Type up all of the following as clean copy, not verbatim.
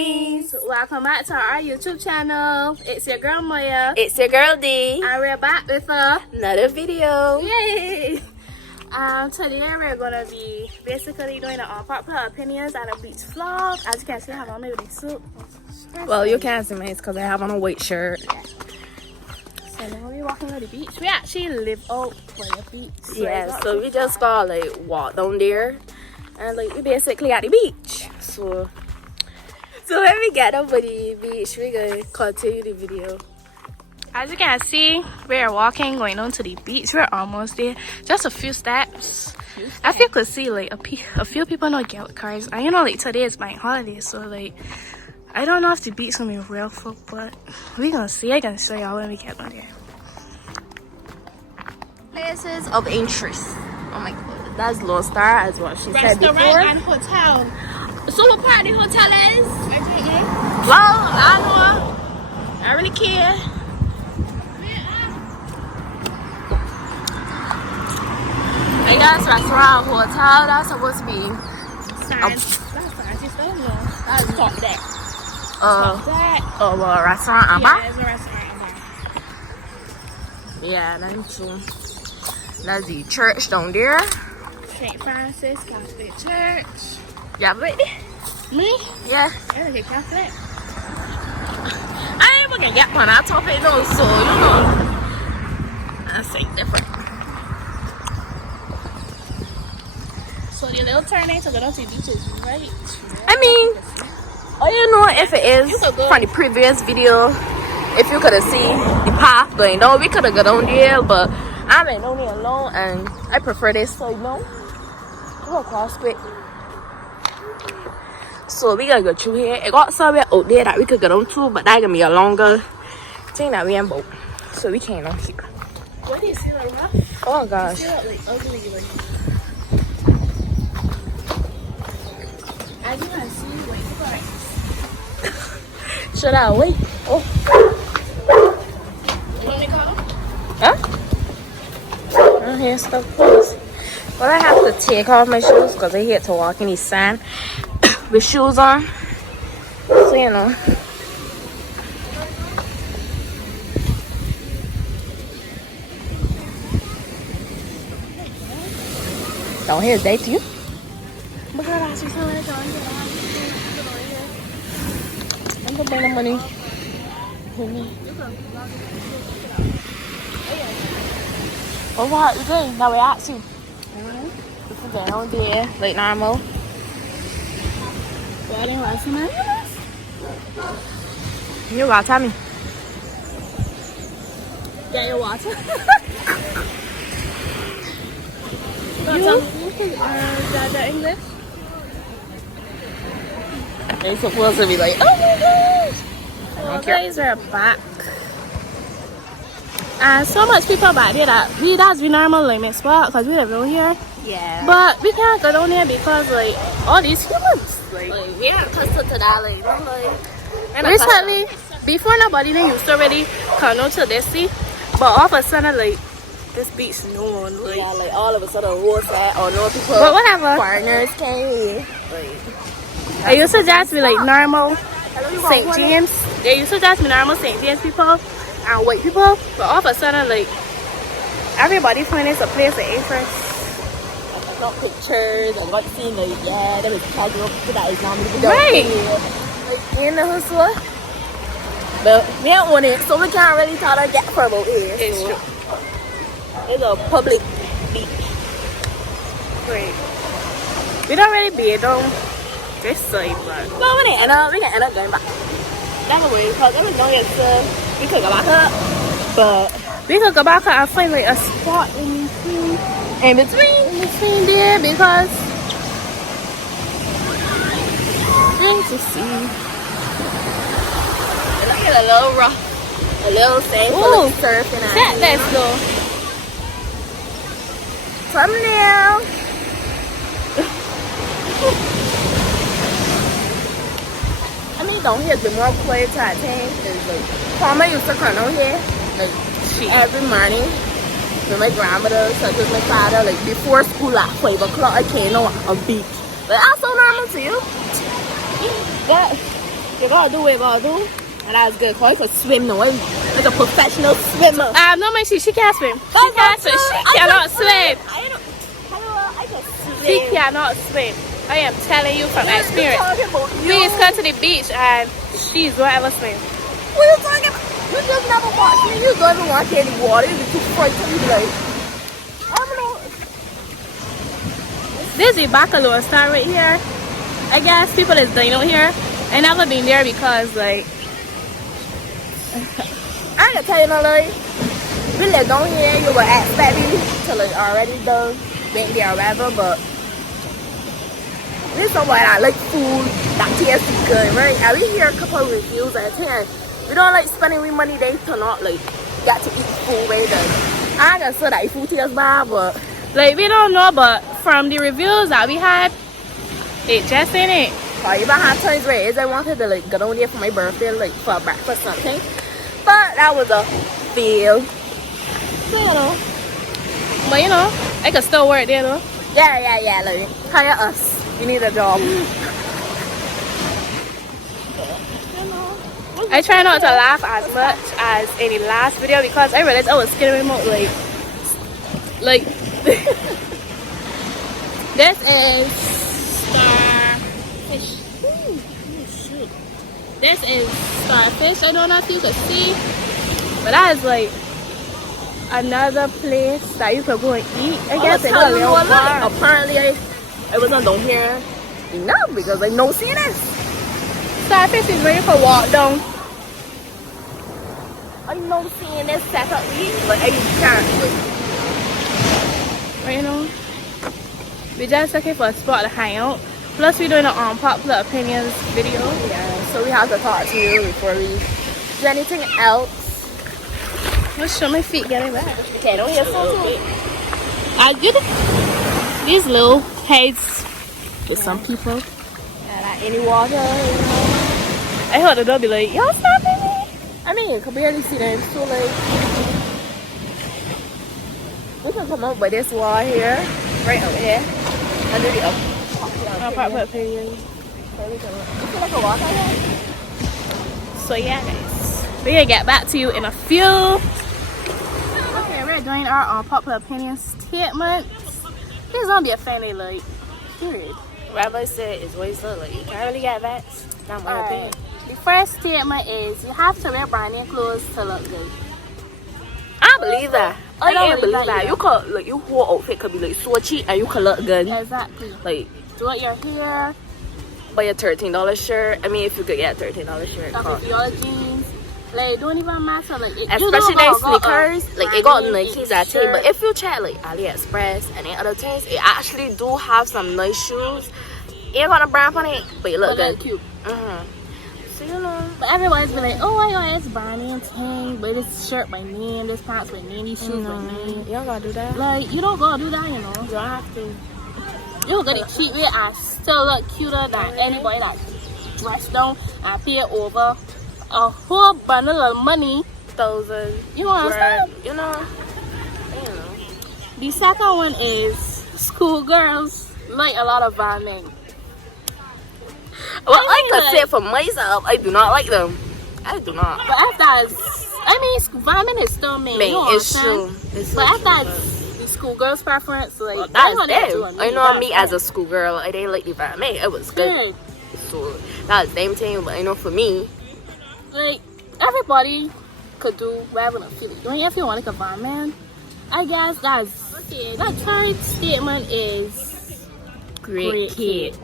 queens, welcome back to our YouTube channel. It's your girl Maya. It's your girl D. And we're back with another video. Yay! Today we're gonna be basically doing the unpopular opinions at a beach vlog. As you can see, I have on my bathing suit. Well, you can't see me because I have on a white shirt. Yeah. So now we're walking to the beach. We actually live out by the beach. So we just gotta like walk down there, and like we basically at the beach. So when we get over the beach, we're gonna continue the video. As you can see, we're walking, going on to the beach. We're almost there. Just a few steps. As you could see, like a few people not get with cars. And you know, like today is bank holiday, so like I don't know if the beach gonna be real full, but we gonna see. I can show y'all when we get down there. Places of interest. Oh my god, that's Lone Star, as what she said before. Restaurant and hotel. So what part of the hotel is? Well, I know. I really care. I guess restaurant, hotel, that's supposed to be. That's top deck. Oh, well, restaurant and bar? Yeah, it's a restaurant and bar. Yeah, that's true. That's the church down there. St. Francis Catholic Church. Yeah, baby. Me? Yeah. I look at Catholic. I ain't gonna get one. I top it though, so you know. That's like different. So the little turn to go down to the beach is right. I mean, all you know if it is from the previous video, if you could have seen the path going down, we could have gone down there, but I'm in only alone and I prefer this, so you know. Go across quick. So we gotta go through here. It got somewhere out there that we could go down to, but that gonna be a longer thing that we in boat. So we can't on here. What do you see like rough? Oh gosh. You see that like ugly like. As you can see, wait for it. Should I wait? Oh. You want me to call? Huh? Oh, here's stuff close. Well, I have to take off my shoes because I hate to walk in the sand with shoes on. So, you know. Down here is day to you. I'm I'm gonna bring the money. Oh, what you doing? Now we're at you. This is down there, like normal. Well, I didn't want to see my You got Tommy. Get your water. The English? They're supposed to be like, oh my gosh. Well, guys, we're back. And so much people back there that that's the normal limit spot because we live around here. Yeah. But we can't go down there because like all these humans. Like we're accustomed to that, like, you know, like. Recently, before nobody then used to already come out to this sea, but all of a sudden like this beach no one like. Yeah, like all of a sudden roadside or no people. But whatever. Foreigners came. Like. It used to just be like normal St. James. They used to just be normal St. James people and white people. But all of a sudden, like, everybody find it's a place of interest. Not pictures and what seeing like, yeah, there was casual people that is normally Right. Like in the hustle. But we don't own it, so we can't really tell her get from out here. It's so. true. It's a public beach. Right. We don't really be on this side, but Well, we can end up going back that way because every long as we could go back up, but we could go back and find like a spot in between there because things to see. look at a little rough, a little sand full of surfing. Let's go. Thumbnail. I mean, down here is the more quiet I think. It's like, Mama used to come down here like every morning with my grandmother, such as my father, like before school at 5 o'clock, I came on a beach. But that's so normal to you. But You gotta do what you gotta do. And that's good. Cause you can swim now. Like a professional swimmer. No, my she can't swim. She can't swim. She cannot swim. I can swim. She cannot swim. I am telling you from experience. Please come to the beach and she's whatever swim. What are you talking about? You just never watch me. You don't even watch any water. You're too frightened. You like, I don't know. This is Baccalaureate star right here. I guess people is dying here. I never been there because like I ain't gonna tell you no lie. Really down here, you will expect me to like already done been there or whatever, but this is somewhere that like food that tastes good, right? And we hear a couple of reviews at 10. We don't like spending we money they to not like got to eat food way done. I ain't gonna say that food tastes bad, but like we don't know, but from the reviews that we had, it just ain't it. you might have times where I wanted to like go down there for my birthday, like for breakfast or something. But that was a fail. So, you know. But you know, I could still work there though. Yeah. Like, hire us. You need a job. I try not to laugh as much as in the last video because I realized I was scaring him out like this is starfish. Ooh, shoot. This is starfish. I don't know if you can see, but that is like another place that you could go and eat. I guess it's a little bar. Apparently I wasn't down here enough because I no see this. Starfish is ready for walk down. I'm not seeing this separately, but I can't wait. But you know, we're just looking for a spot to hang out. Plus we're doing an unpopular opinions video. Yeah, so we have to talk to you before we do anything else. Let's show my feet getting back. Okay, don't hear so too. I did these little heads with some people. Yeah, like any water, you know. I heard the door be like, y'all stopping me? I mean, you can barely see them, so like we can come up by this wall here, right over here, under the Unpopular opinions. Like a water here. So yeah guys, we're gonna get back to you in a few. Okay, we're doing our unpopular opinion statements. Please don't be offended, like, period. Rabbi said it's always look like you can't really get that. Not my opinion. The first statement is you have to wear brand new clothes to look good. I believe that. I don't really believe that. You could like your whole outfit could be like so cheap and you could look good. Exactly. Like Do it your hair, buy a $13 shirt. I mean, if you could get a $13 shirt, $50 jeans. Like, don't even matter. Like, especially their sneakers. Like, it got Nikes at it. But if you check like AliExpress and any other things, it actually do have some nice shoes. It ain't got a brand on it, but it look good. Cute. So you know. But everybody's been like, oh my god, it's brand new thing. But this shirt by name, this pants by name, these shoes by name. You don't gotta do that. Like, you don't gotta do that, you know. You don't have to. You get it cheap way and still look cuter than anybody that dressed down and pay over a whole bundle of money. $1,000. You understand? You know. The second one is schoolgirls like a lot of men. Well, I can say for myself, I do not like them. I do not. But after, I mean, vitamin is still men. It's true. But after the schoolgirls' preference, like, well, that's them. I know me as a schoolgirl, I didn't like the vitamin. It was good. So that's the same thing. But I know for me, like, everybody could do whatever they feel like doing. If you want like a vitamin, I guess that's okay. That third statement is great kid.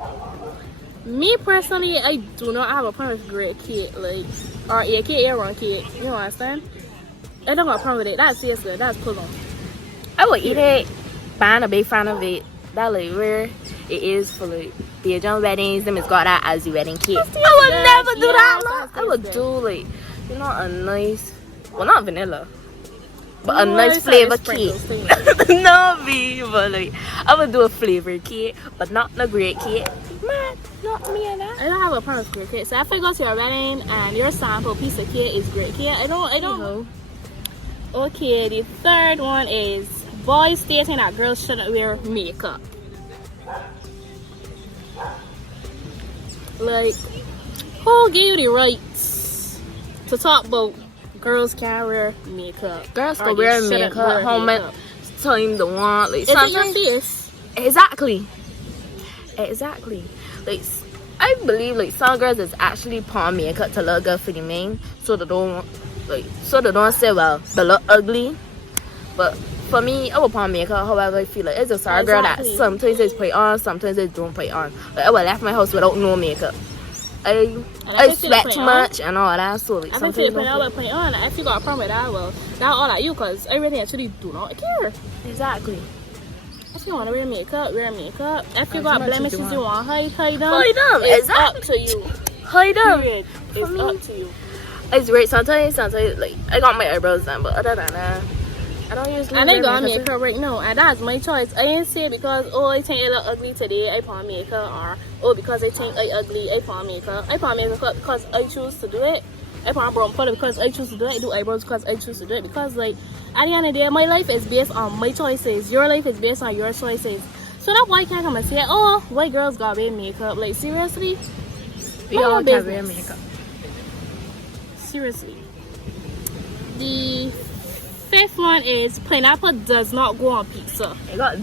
Me personally, I do not have a problem with great kid, like, or a kid, a wrong kid. You understand? I don't have a problem with it. That's seriously, that's pull on. I would eat it, but I'm a big fan of it. That like where it is for like Bajan weddings, them is got that as the wedding kit. I would never do that. I would do like, you know, a nice, well not vanilla, but a nice flavor kit. No, me, but like I would do a flavor kit, but not the great kit. Man, not me and that. I don't have a problem with great kit. So if I go to your wedding and your sample piece of kit is great kit, I don't know. Okay, the third one is boys stating that girls shouldn't wear makeup. Like, Who gave you the rights to talk about girls can't wear makeup? Girls can wear makeup, how much time they want. Like, is it your face? Exactly. Like, I believe like some girls is actually put on makeup to look good for the men, so they don't say, well, they look ugly. But for me, I will put on makeup however I feel. Like, it's a sorry girl that sometimes they put on, sometimes they don't put on. Like, I will left my house without no makeup. I sweat too much and all that, so like, sometimes I will put it on. If you got a problem with that, well, that's all at you, because I really actually do not care. Exactly. If you want to wear makeup, wear makeup. If you got blemishes you want hide them. It's up to you. Hide them. Period. It's up to you. It's great. Sometimes like, I got my eyebrows done, but other than that, I don't usually. And I got makeup right now, and that's my choice. I didn't say because I think I look ugly today, I put on makeup, or because I think I ugly, I put on makeup. I put on makeup because I choose to do it. I put on brown powder because I choose to do it. I do eyebrows because I choose to do it. Because like at the end of the day, my life is based on my choices. Your life is based on your choices. So that boy can't come and say, oh, white girls got wear makeup. Like, seriously? We all can wear makeup. Seriously. The fifth one is pineapple does not go on pizza. It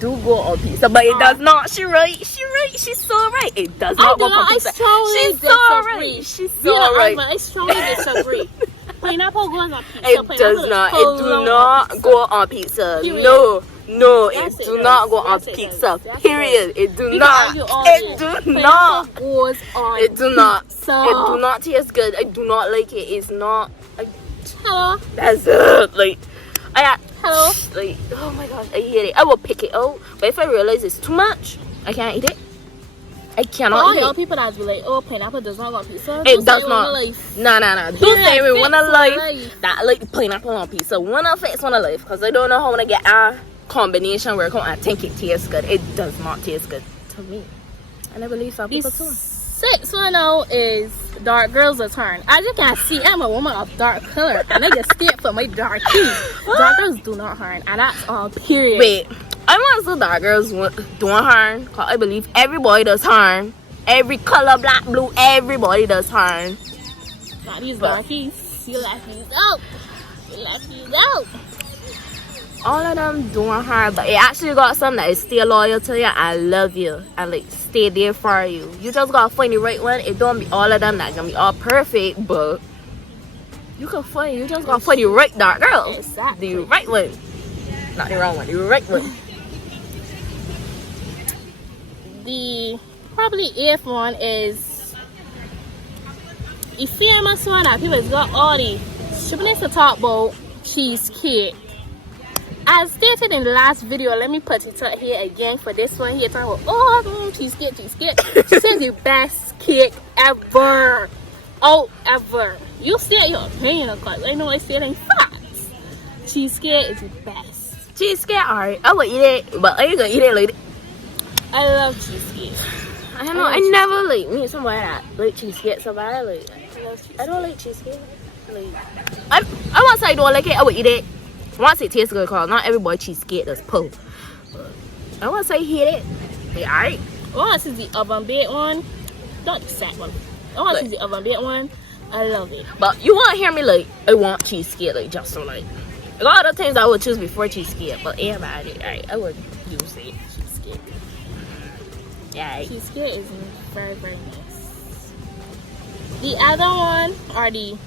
do go on pizza, but it does not. She right. She's so right. It does not go on pizza. She's so right. She's so right. I strongly disagree. Pineapple goes on pizza. It does not. It do not go on pizza. No, it do not go on pizza. Period. It do not. It do not. Goes on. It do not. It do not taste good. I do not like it. It's not. Hello. That's it. Like, hello. Like, oh my gosh, I hate it. I will pick it out, but if I realize it's too much, I can't eat it. I cannot eat it. All people that be like, oh, pineapple does not go on pizza. It does not. No. Don't say we want a life that like pineapple on pizza. One of it's one of life, because I don't know how to get a combination where I think it tastes good. It does not taste good to me. And I believe some people too. Sixth one now is dark girls a turn. As you can see, I'm a woman of dark color, and I just skip for my dark teeth. Dark girls do not harm, and that's all. Period. Wait, I want to say dark girls don't harm, because I believe everybody does harm. Every color, black, blue, everybody does harm. Not these darkies. You like these out. All of them doing harm, but it actually got some that is still loyal to you and love you and like stay there for you. You just gotta find the right one. It don't be all of them that gonna be all perfect, but you just gotta find the right dark girl. Exactly. The right one. Not the wrong one, the right one. The probably eighth one is the famous one that people got all the shipments to talk about cheesecake. As stated in the last video, let me put it up here again for this one here. Talking about, cheesecake. She says the best cake ever. Oh, ever. You say your opinion, of course. I know I said in facts. Cheesecake is the best. Cheesecake, alright. I will eat it, but I ain't gonna eat it later. I love cheesecake. I don't know. I never like meet somebody that like cheesecake. Somebody like I don't like cheesecake. Like I want to say I don't like it. I will eat it. I want to say it tastes good, because not everybody cheesecake does pull. I want to say hate it. Like, alright. I want to see the oven baked one. Not the sad one. I want to see the oven baked one. I love it. But you want to hear me like I want cheesecake, like just so like a lot of things I would choose before cheesecake. But yeah, about it. Alright, I would use it. Cheesecake. Yeah. Cheesecake is very, very nice. The other one, or the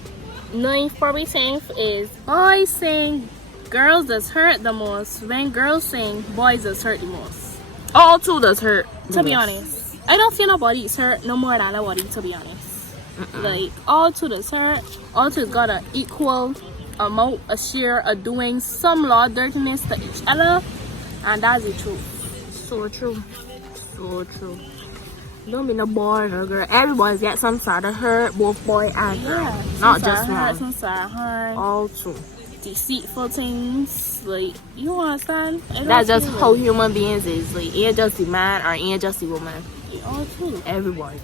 ninth probably saying, is boys saying girls does hurt the most when girls saying boys does hurt the most. All two does hurt. To be honest, I don't feel nobody's hurt no more than nobody, to be honest. Like, all two does hurt. All two got an equal amount, a share of doing some law dirtiness to each other, and that's the truth. So true. So true. Don't be no boy or no girl. Everybody's got some sort of hurt, both boy and girl. Yeah, not just one. Some sort of hurt. All two. Deceitful things, like, you understand? That's just how human beings is. Like, ain't just the man or ain't just the woman. All true. Everybody.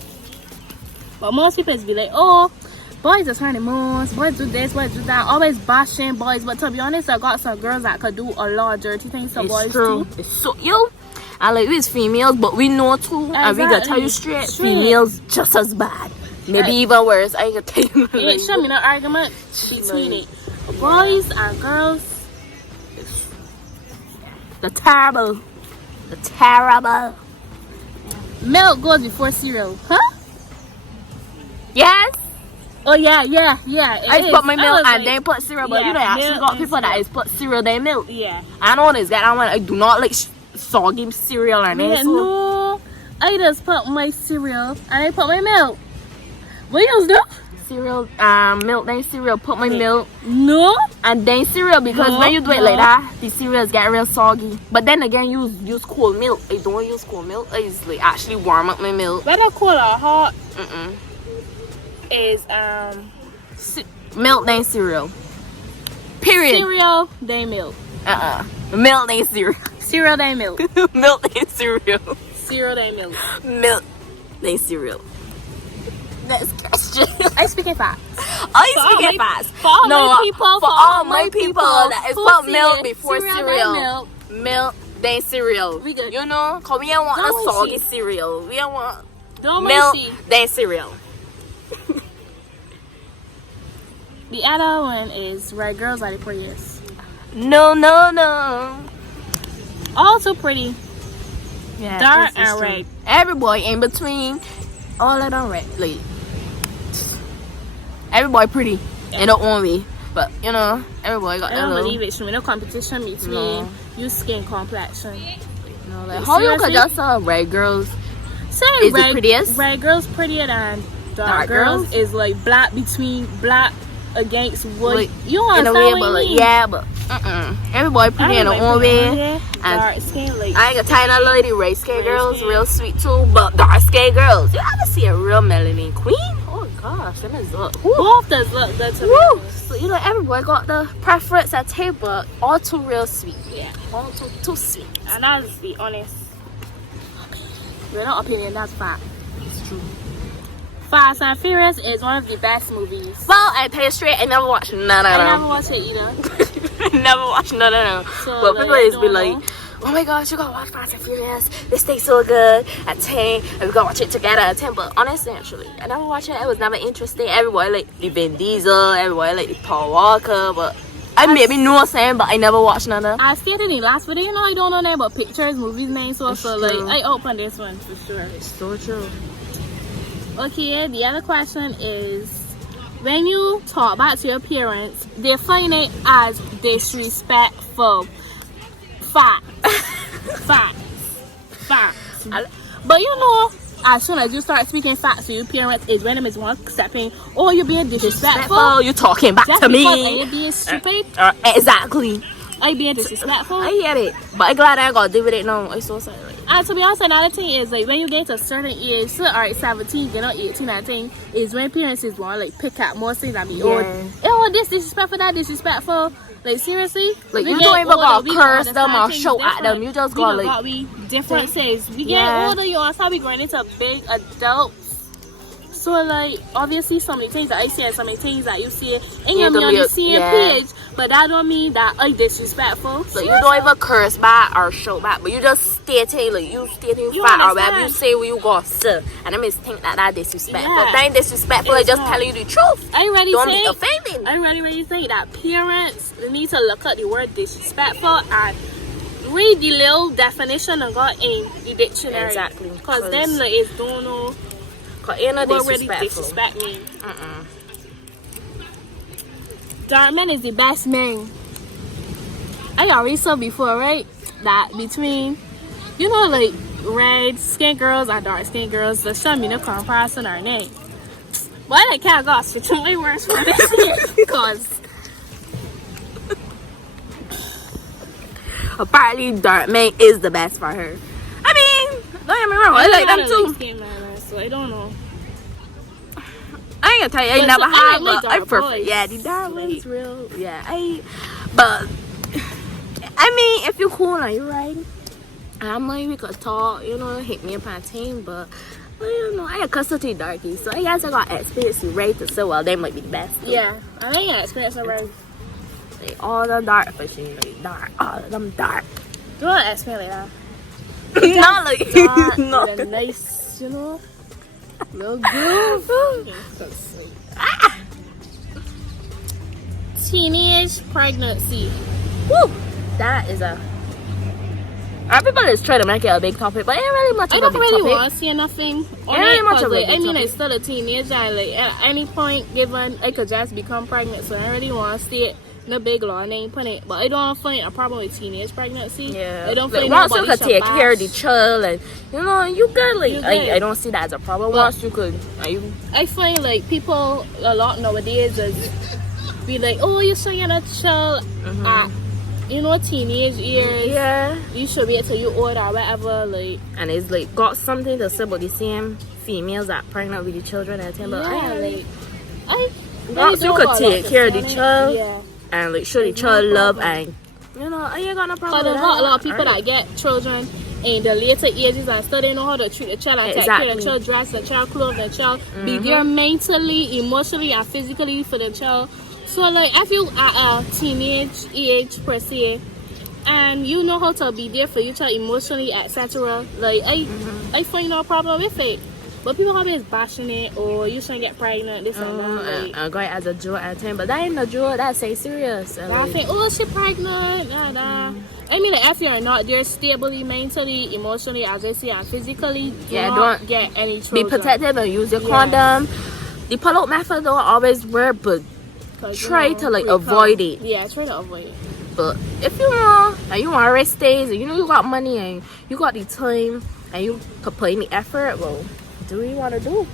But most people be like, oh, boys are turning most, boys do this, boys do that, always bashing boys. But to be honest, I got some girls that could do a lot of dirty things to boys too. It's so I like, it's females, but we know too, and we gotta tell you straight, females just as bad. Maybe even worse. I ain't gonna tell you. It show me no argument between it. Boys and girls. The terrible. Milk goes before cereal. Huh? Yes. Oh yeah. I just put my milk and then put cereal, but yeah, you know, I actually got people that is put cereal then milk. Yeah. I know this guy. I do not like soggy cereal or anything. Yeah, no, I just put my cereal and I put my milk. What you do? Cereal, milk then cereal. Put my milk. No. And then cereal because when you do it like that, the cereals get real soggy. But then again, use cold milk. I don't use cold milk. I just like actually warm up my milk. Whether cold or hot. Is milk then cereal. Period. Cereal then milk. Milk then cereal. Cereal then milk. Milk then cereal. Cereal then milk. Milk then cereal. Next question. I speaking fast. I speaking fast. For all my people that is put milk before cereal. Milk then cereal. We good. You know, cause we don't want a soggy cereal. We don't want milk then cereal. The other one is red girls are the prettiest. No. All too pretty. Yeah, dark and red. Every boy in between, all of them red. Like, every boy pretty in their own way, but you know, every boy got that. I don't little... believe it's no competition between your skin complexion. No, like, how you could just say red girls is the prettiest? Red girls prettier than dark girls is like black between black against what like, you understand in a way, what but like, mean? yeah, but every boy pretty in their own way. Dark skin, like I ain't gonna tell you, lady, red skin girls real sweet too, but dark skin girls, you ever see a real melanin queen? Oh gosh, them is look. Both does look good to me. So you know, every boy got the preference at table, but all too real sweet. Yeah, all too sweet. And I'll just be honest. We're not opinion, that's fact. It's true. Fast and Furious is one of the best movies. Well, I tell you straight, I never watched none of them. I never watched it either. I never watched none of them. So, but people always be like, oh my gosh, you gotta watch Fast and Furious. This tastes so good at 10. And we gotta watch it together at 10. But honestly, actually, I never watched it. I was never interested. Everybody like the Vin Diesel, everybody like the Paul Walker, but I maybe know what I'm saying, but I never watched none of them. I stated in the last video, you know, I don't know nothing about pictures, movies, names, so like, I opened this one for sure. It's so true. Okay, the other question is, when you talk back to your parents, they find it as disrespectful. Facts. But you know, as soon as you start speaking facts to your parents, is when them is one stepping, oh, you're being disrespectful. You're talking back to me. Are you being stupid? Exactly. Are you being disrespectful? I get it, but I'm glad I got to deal with it now. I'm so sorry. And to be honest, another thing is like when you get to a certain age, so alright, 17, you know, 18, 19, is when parents is want like pick up more things and be oh, this disrespectful, that disrespectful. Like seriously, like you don't even gotta curse them or shout at them. You just gotta like differences. We get older, you also be growing into big adults. So like obviously so many things that I see and so many things that you see and you're on the same page, but that don't mean that I disrespectful. So you don't even curse back or shout back, but you just stating like you stating fact or whatever you say what you gonna say, and I just think that disrespectful. That ain't disrespectful. I just telling you the truth. I already don't be offending. I already say that parents need to look at the word disrespectful and read the little definition and got in the dictionary. Exactly. Because them like is don't know. Cause ain't no what really disrespect mean. Dark man is the best man. I already said before, right? That between, you know, like red skin girls and dark skin girls, there's some no comparison or name. But I can't go switch my words for this year because apparently dark man is the best for her. I mean, don't get me wrong, I like them too. So I don't know. I ain't gonna tell you, I never had, but I prefer. Yeah, the dark one's real. Yeah, but I mean, if you're cool and you're right, I'm like we could talk, you know, hit me up on team, but you know, I ain't accustomed to darkies, so I guess I got experience right to say, well, they might be the best. Yeah, I ain't experience right. Like all the dark fishing, like dark, all of them dark. Do not ask me like that. Not like dark, nice, you know. Little groove. Teenage pregnancy. Woo! That is a. People is trying to make it a big topic, but it ain't really much of a big topic. I don't really want to see nothing on really it, much of a like, big I mean, topic. it's still a teenager. Like at any point given, I could just become pregnant. So I really want to see it. No big law, and ain't put it. But I don't find a problem with teenage pregnancy. Yeah. I don't like, find once you could take care of the child, and you good. Like You good. I don't see that as a problem. But once you could, I find like people a lot nowadays is be like, oh, you're saying a child at teenage years. Yeah. You should be until you old or whatever. Like, And it's like got something to say about the same females that pregnant with the children and everything. But I once you could take care of the child. Yeah. And like show the child love and I ain't got no problem But with there's that. a lot of people that get children in the later ages and still they know how to treat the child and take care of the child, dress the child, clothe the child, be there mentally, emotionally and physically for the child. So like if you are a teenage age per se and you know how to be there for your child emotionally, etc. Like I find no problem with it. But people always bashing it, or you shouldn't get pregnant, this and that. I'm going as a joke at 10, but that ain't a joke, that's say serious. I think, oh, she pregnant, I mean, like, if you're not there stably, mentally, emotionally, as I say, and physically, don't get any children. Be protected and use your condom. The pull-out method don't always work, but try to like avoid it. Yeah, try to avoid it. But if you want, and you want to rest days, and you got money, and you got the time, and you could put in the effort, well, do what you want to do.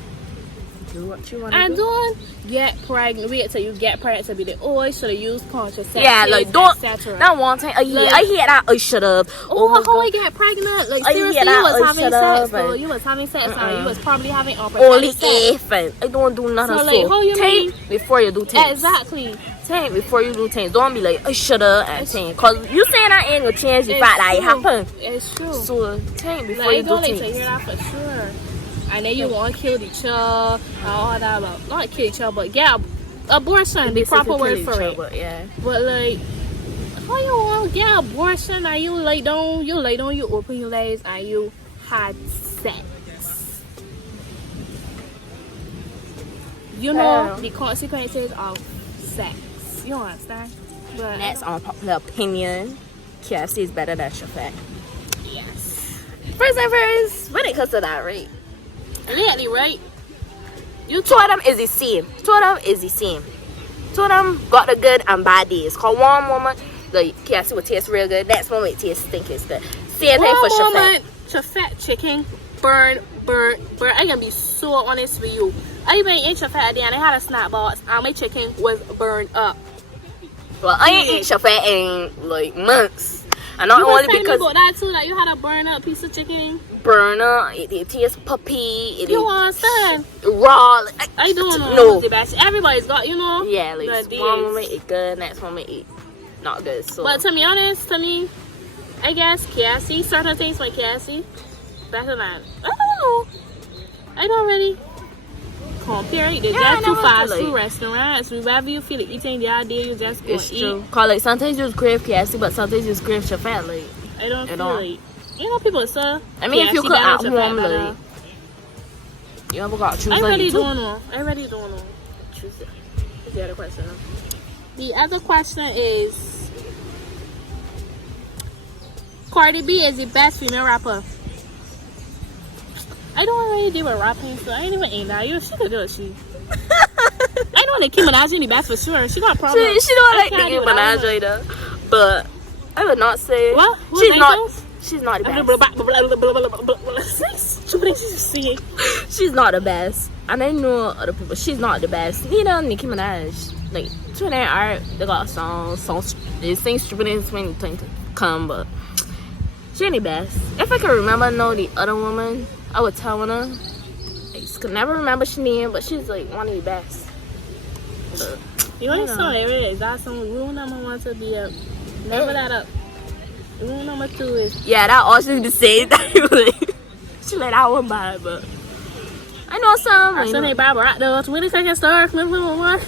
Do what you want to do. And don't get pregnant. Wait till you get pregnant to be like, oh, I should have used contraceptives. Yeah, like don't. That one time, I hear that. I should have. Oh, how I get pregnant? Like seriously, you was having sex, or you was having sex, or you was probably having only if and I don't do nothing. So like, how you mean? Before you do things. Exactly. Think before you do things. Don't be like I shoulda and think. Cause you saying that ain't gonna change the fact that it happened. It's true. So think before like, you do don't things. Like to hear that for sure. And then you want to kill each other and all that. But not kill each other, but get abortion. The proper word for it. But like, how you want to get abortion and you lay down, you open your legs and you had sex. You know the consequences of sex. You understand? But that's unpopular opinion. KFC is better than Chefette. Yes. First and first, when it comes to that, right? Lately, right? You two of them is the same. Two of them got the good and bad days. Cause one moment, the KFC will taste real good. Next moment, it tastes stinking good. Same thing for Chefette. Chefette chicken, burn. I'm gonna be so honest with you. I been in Chefette and I had a snack box and my chicken was burned up. Well, I ain't eat Chefette in like months. And not only because about that too, that you had a burn up piece of chicken. Burner, it tastes puppy. You understand? Raw. I don't know. No. The best. Everybody's got, Yeah, like one moment it good, next moment it not good. So. But to be honest, I guess KFC, certain things like KFC, better than, I don't know. I don't really compare it. They just too fast food restaurants. Wherever you feel like eating the idea, you just go it's eat. True. Cause like sometimes you just crave KFC, but sometimes you just crave Chefette. Like I don't feel like. People say. I mean, if you cook at home, like, you ever got to choose. I really don't know. Choose it. What's the other question? The other question is, Cardi B is the best female rapper. I don't really deal with rapping, so I ain't even aim that. She could do it, I know Nicki Minaj is the best for sure. She got problems. She don't like Nicki Minaj either. But I would not say she's not the best. She's not the best. And I know other people. She's not the best. Neither Nicki Minaj. Like, to their art, they got songs. They sing stupid things when to come, but she ain't the best. If I could remember the other woman, I would tell her. I just could never remember her name, but she's like one of the best. But, you only saw it is that some rule number one to be up. Never that up. Rule number 2 is that also the same that she let that one by, but I know some. I said, hey, Barbara, right there, 20 seconds start. Your love.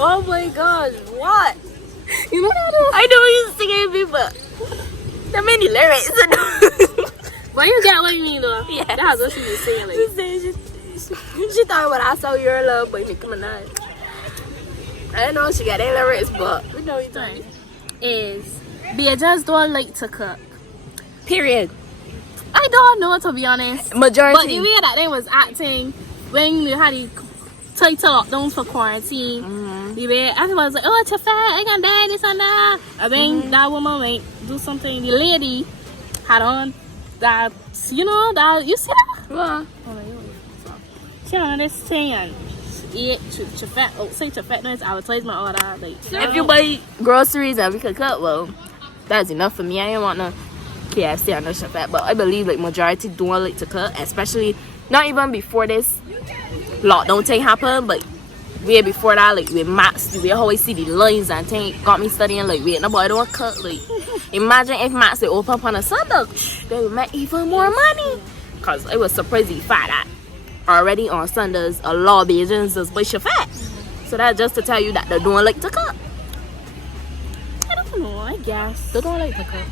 Oh my god, what? You know that? I know you're singing me, but that many lyrics. But you get what you mean though. Yeah. That's what she was saying. Like, She thought when I saw your love, but Nicki Minaj. I didn't know she got any lyrics, but we know what you're talking. is Bajas don't like to cook. Period. I don't know, to be honest. Majority. But the way that they was acting when they had the tighter lockdowns for quarantine, the way everyone was like, oh, it's a fat, I can die, this and that. I think that woman might do something. The lady had on that, you know, that, you see that? Well, She on this thing and eat fat, say fat noise advertisement, all that. Like, if you buy groceries and we could cook, well, that's enough for me. I ain't want no KFC or no fat, but I believe like majority don't like to cook, especially not even before this lockdown thing happened, but way before that, like with Max, we always see the lines and thing got me studying like wait, nobody don't cook. Like imagine if Max they open up on a Sunday, they would make even more money. Cause I was surprised he found that already on Sundays a lot of Bajans just buy fat. So that's just to tell you that they don't like to cook. I don't know, I guess. They don't like to cook.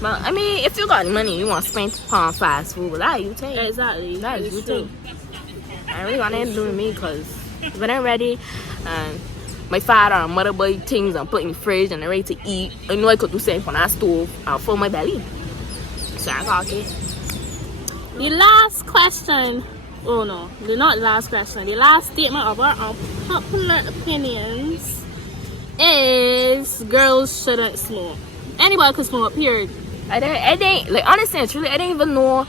But I mean, if you got money, you want to spend on fast food, well, that you take. Exactly. That is you take. I really got nothing to do with me because when I'm ready and my father and mother buy things and put in the fridge and I'm ready to eat, I know I could do something on that stove and fill my belly. So I got okay. The last question, oh no, not the last question, the last statement of our unpopular opinions is girls shouldn't smoke. Anybody could smoke, period. I didn't, like honestly and truly, I didn't even know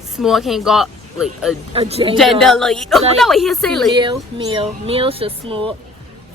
smoking got like a gender like that what he say like male should smoke,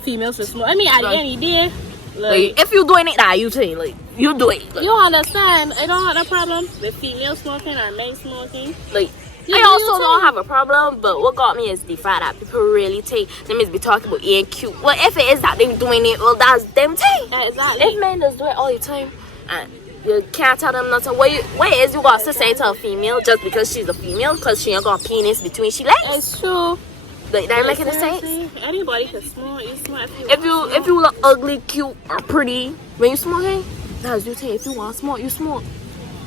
female should smoke. I mean at the end of the day, like if you doing it that you think like you do it. Like, you understand? I don't have no problem with female smoking or men smoking. Like I also don't have a problem, but what got me is the fact that people really take them is be talking about being cute. Well, if it is that they doing it, well that's them thing. Exactly. If men just do it all the time and you can't tell them nothing. What is you got to say to a female just because she's a female because she ain't got a penis between she legs? It's true. Like that making sense. Anybody can smoke. You smoke if you look ugly, cute, or pretty when you smoking, that's you take. If you want to smoke, you smoke.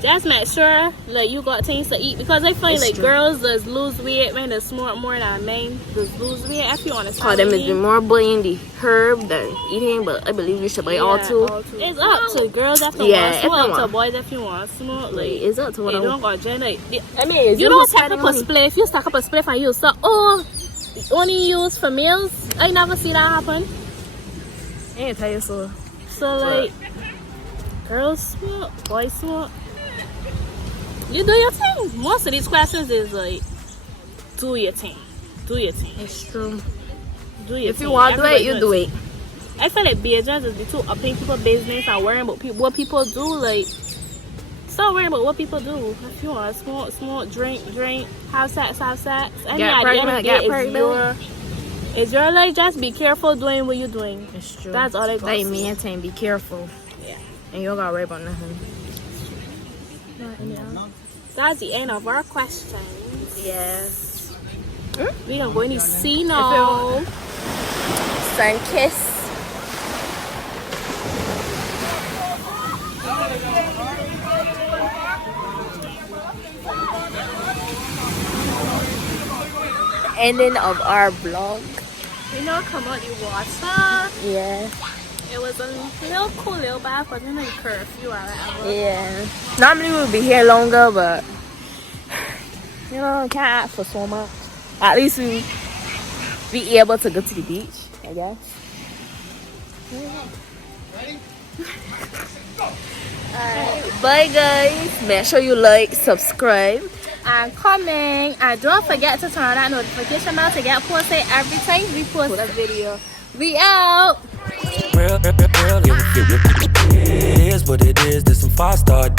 Just make sure like you got things to eat because I find like girls just lose weight when they smoke more than men just lose weight. If you want to them is more buying the herb than eating, but I believe you should buy all two. It's up to girls if you want to smoke, to boys if you want to smoke. Like it's up to what you don't got gender. I mean, you don't stack up a spliff. You stack up a spliff and you say, oh, only used for males. I never see that happen. I ain't tell you so. So like, girls smoke, boys smoke. You do your thing. Most of these questions is like, do your thing. Do your thing. It's true. Do your if thing. You want to do it, you do it. I feel like Bajan is the two upping people business and worrying about what people do. Like, stop worrying about what people do. If you want to smoke, drink, have sex. I mean, get pregnant. It's your life. Just be careful doing what you're doing. It's true. That's all I got. Like me and Tane, be careful. Yeah. And you don't got to worry about nothing. That's the end of our questions. Yes. We don't go any see now. Sun kiss. Ending of our vlog. We know come out the water. Yeah. It was a little cool, little bad, but then like curfew or whatever. Yeah. Normally we'll be here longer, but you know, can't ask for so much. At least we be able to go to the beach, I guess. Alright, bye guys. Make sure you like, subscribe, and comment, and don't forget to turn on that notification bell to get posted every time we post a video. We out. Real, it is what it is. There's some 5-star